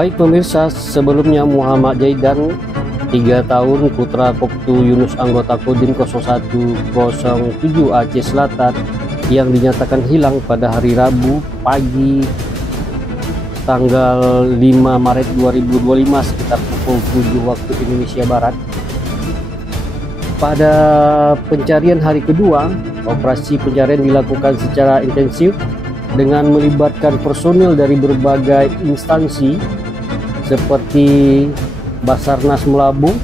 Baik pemirsa, sebelumnya Muhammad Jaidan 3 tahun putra Koptu Yunus anggota Kodim 0107 Aceh Selatan yang dinyatakan hilang pada hari Rabu pagi tanggal 5 Maret 2025 sekitar pukul 7 waktu Indonesia Barat. Pada pencarian hari kedua, operasi pencarian dilakukan secara intensif dengan melibatkan personil dari berbagai instansi seperti Basarnas Melabu,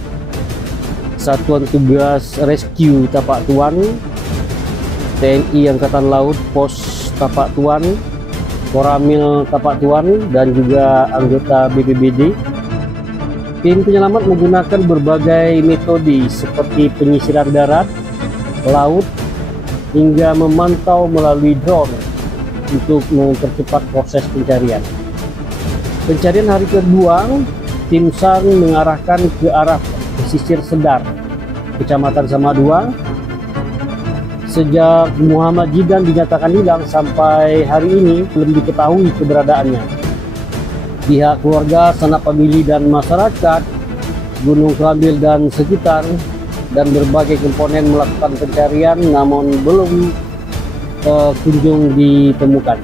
Satuan Tugas Rescue Tapak Tuan, TNI Angkatan Laut Pos Tapak Tuan, Koramil Tapak Tuan, dan juga anggota BPBD. Tim penyelamat menggunakan berbagai metode seperti penyisiran darat, laut, hingga memantau melalui drone untuk mempercepat proses pencarian. Pencarian hari kedua, tim SAR mengarahkan ke arah pesisir Sedar, Kecamatan Samadua. Sejak Muhammad Jaidan dinyatakan hilang sampai hari ini belum diketahui keberadaannya. Pihak keluarga, sanak famili dan masyarakat Gunung Klambil dan sekitar dan berbagai komponen melakukan pencarian namun belum kunjung ditemukan.